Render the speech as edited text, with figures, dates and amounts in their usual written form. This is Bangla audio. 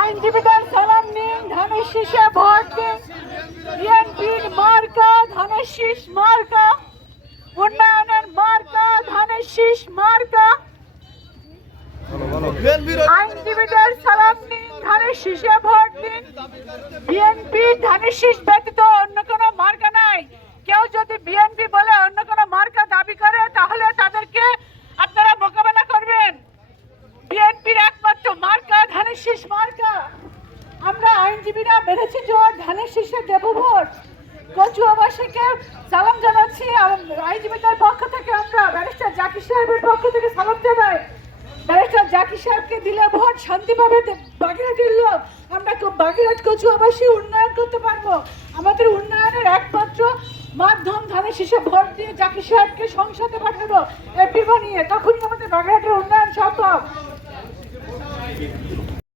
আইনজীবীদের সালাম নিন, ধানের শীষে ভোট দিন। বিএনপির মার্কা ধানের শীষ মার্কা, উন্নয়নের মার্কা ধানের শীষ মার্কা। আইনজীবীদের সালাম নিন, ধানের শীষে ভোট দিন। বিএনপি ধানের শীষ ব্যতীত অন্য কোনো মার্কা নাই। কেউ যদি বিএনপি বলে অন্য কোনো মার্কা দাবি করে তাহলে তাদেরকে আপনারা মোকাবেলা করবেন। বিএনপির একমাত্র মার্কা ধানের শীষ মার্কা। আমরা আইনজীবীরা বেড়েছি জোর, ধানের শীষে দেব ভোট। কচুয়াবাসীকে সালাম জানাচ্ছি। আইনজীবীদের পক্ষ থেকে আমরা ব্যারিস্টার জাকির সাহেবের পক্ষ থেকে সালাম জানাই। ব্যারিস্টার জাকির সাহেবকে দিলে ভোট শান্তি পাবে বাগেরহাটের লোক। আমরা বাগেরহাট কচুয়াবাসী উন্নয়ন করতে পারবো। আমাদের উন্নয়নের একমাত্র মাধ্যম ধানের শীষে ভোট দিয়ে জাকির সাহেবকে সংসদে পাঠাবো এমপি বানিয়ে, তখনই আমাদের বাগেরহাটের উন্নয়ন সম্ভব।